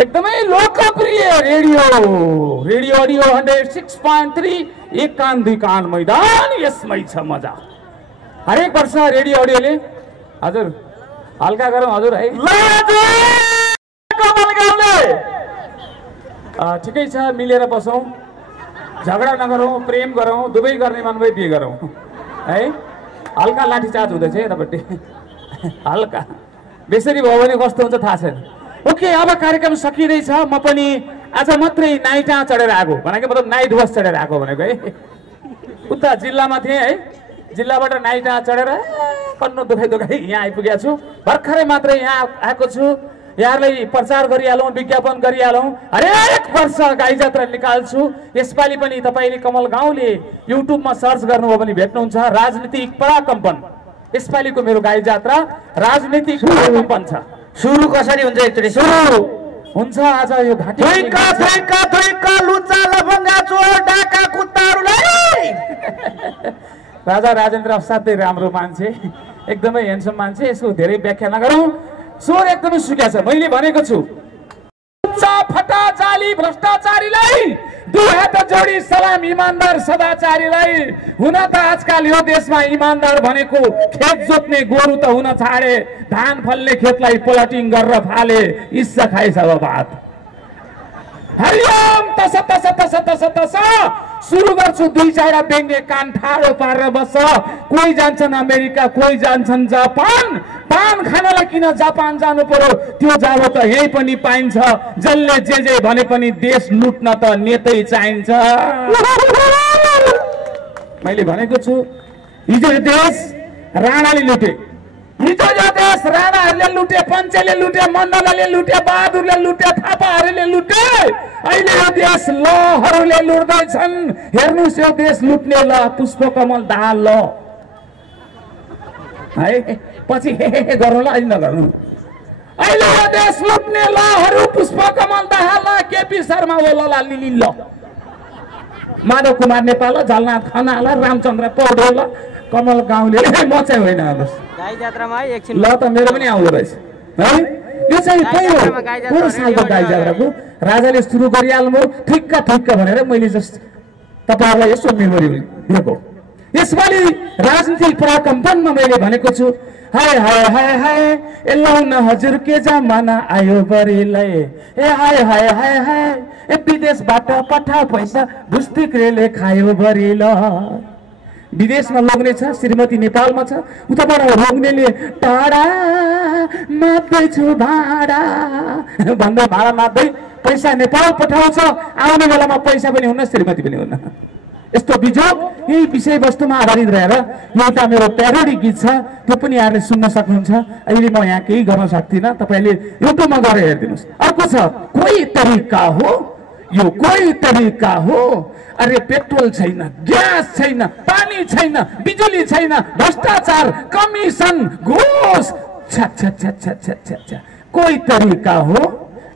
एकदमै लोकप्रिय radio audio 106.3 एक कान दुई कान मैदान यसमै छ मजा। हरेक वर्ष रेडियो अडियोले हजुर हल्का गरौँ हजुर है ठिकै छ, मिलेर बसौँ, झगडा नगरौँ, प्रेम गरौँ, दुवै गर्ने मन भए बिहे गरौँ है। हल्का लाठीचार्ज हुँदैछ यतापट्टि, हल्का बेसरी भयो भने कस्तो हुन्छ थाहा छैन। ओके, अब कार्यक्रम सकिँदैछ। म पनि आज मात्रै नाइटा चढेर आएको, भनेको मतलब नाइट बस चढेर आएको भनेको है। उता जिल्लामा थिएँ है, जिल्लाबाट नाइटा चढेर कन्नु दुखाइ यहाँ आइपुगेको छु। भर्खरै मात्रै यहाँ आएको छु। यहाँलाई प्रचार गरिहालौँ, विज्ञापन गरिहालौँ। हरेक वर्ष गाई जात्रा निकाल्छु। यसपालि पनि तपाईँले कमल गाउँले युट्युबमा सर्च गर्नुभयो भने भेट्नुहुन्छ राजनीतिक पराकम्पन। यसपालिको मेरो गाई जात्रा राजनीतिक पराकम्पन छ। सुरु कसरी हुन्छ एकचोटि सुरु हुन्छ आज यो घाटी लुच्चा लफङ्गा चोर डाका कुत्ताहरूलाई। राजा राजेन्द्र असाध्यै राम्रो मान्छे, एकदमै ह्यान्डसम मान्छे, यसको धेरै व्याख्या नगरौँ। स्वर एकदमै सुक्या छ। मैले भनेको छु फटा जाली भ्रष्टाचारीलाई दुई हात जोडी सलाम इमानदार सदाचारीलाई। हुन त आजकल यो देशमा इमानदार भनेको खेत जोत्ने गोरु त हुन छाडे, धान फल्ने खेतलाई पलटिङ गरेर फाले, इस्सा खाइस अब भात। हरिओम तस तस तस तस तस। सुरु गर्छु दुई चारवटा व्यङ्ग्य, कान ठाडो पारेर बस्छ। कोही जान्छन् अमेरिका, कोही जान्छन् जापान। पान खानलाई किन जापान जानु पर्यो, त्यो जाबो त यही पनि पाइन्छ। जसले जे भने पनि देश लुट्न त नेतै चाहिन्छ। मैले भनेको छु हिजो यो देश राणाले लुटे, हिजो यो देश राणाहरूले लुटे, पञ्चेले लुटे, मण्डलले लुटे, बहादुरले लुटे, थापाहरूले लुटे। अहिले यो देश लहरूले लुट्दैछन्। हेर्नुहोस् यो देश लुट्ने ल पुष्पकमल दाहाल ल है, पछि हे गरौँ ल, अहिले नगर्नु। अहिले यो देश लुट्ने लहरू पुष्पकमल दाहाल, केपी शर्मा ओला लिली ल, माधव कुमार नेपाल, झलनाथ खनाल, रामचन्द्र पौडेल, कमल गाउँले। म चाहिँ होइन गाई जात्रामा एकछिन ल त मेरो पनि आउँदो रहेछ है। यो चाहिँ पहिलो सालको गाई जात्राको राजाले सुरु गरिहाल्नु ठिक्क भनेर मैले जस्ट तपाईँहरूलाई यसो मेमोरी दिएको। यसपालि राजनीतिक पराकम्पनमा मैले भनेको छु हाय हाय हाय हाय ए लौन हजुर के जमाना आयो बरेलाई। ए हाय हाय हाय हाय ए विदेशबाट पठा पैसा भुस्तिक्रेले खायो बरेल। विदेशमा लोग्ने छ, श्रीमती नेपालमा छ, उताबाट लोग्नेले टाढा मात्दैछु भाडा भन्दा भाडा मात्दै पैसा नेपाल पठाउँछ। आउने बेलामा पैसा पनि हुन्न, श्रीमती पनि हुन्न। यस्तो बिजोग यही विषयवस्तुमा आधारित रहेर एउटा मेरो प्यारोडी गीत छ, त्यो पनि यहाँले सुन्न सक्नुहुन्छ। अहिले म यहाँ केही गर्न सक्दिनँ, तपाईँले युट्युबमा गएर हेरिदिनुहोस्। अर्को छ कोही तरिका हो, यो कोही तरिका हो। अरे पेट्रोल छैन, ग्यास छैन, पानी छैन, बिजुली छैन, भ्रष्टाचार, कमिसन, घुस, कोही तरिका हो,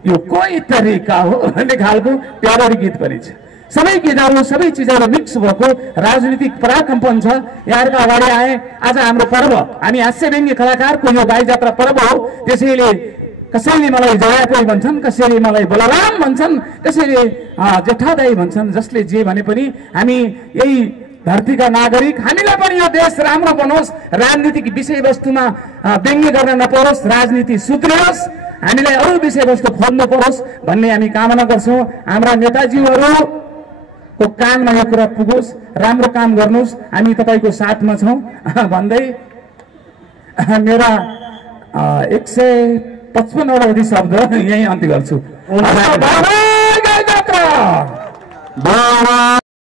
यो कोही तरिका हो भन्ने खालको प्यारोडी गीत पनि छ। सबै गीतहरू सबै चिजहरू मिक्स भएको राजनीतिक पराकम्पन छ। यहाँहरूको अगाडि आए आज हाम्रो पर्व, हामी हास्य व्यङ्ग्य कलाकारको यो गाई जात्रा पर्व हो। त्यसैले कसैले मलाई जयापुरी भन्छन्, कसैले मलाई बलराम भन्छन्, कसैले जेठादाई भन्छन्। जसले जे भने पनि हामी यही धरतीका नागरिक, हामीलाई पनि यो देश राम्रो बनोस्, राजनीतिक विषयवस्तुमा व्यङ्ग्य गर्न नपरोस्, राजनीति सुध्रियोस्, हामीलाई अरू विषयवस्तु खोज्नु परोस् भन्ने हामी कामना गर्छौँ। हाम्रा नेताजीहरूको कानमा यो कुरा पुगोस्, राम्रो काम गर्नुहोस्, हामी तपाईँको साथमा छौँ भन्दै मेरा 155 वटा शब्द यही अन्त्य गर्छु।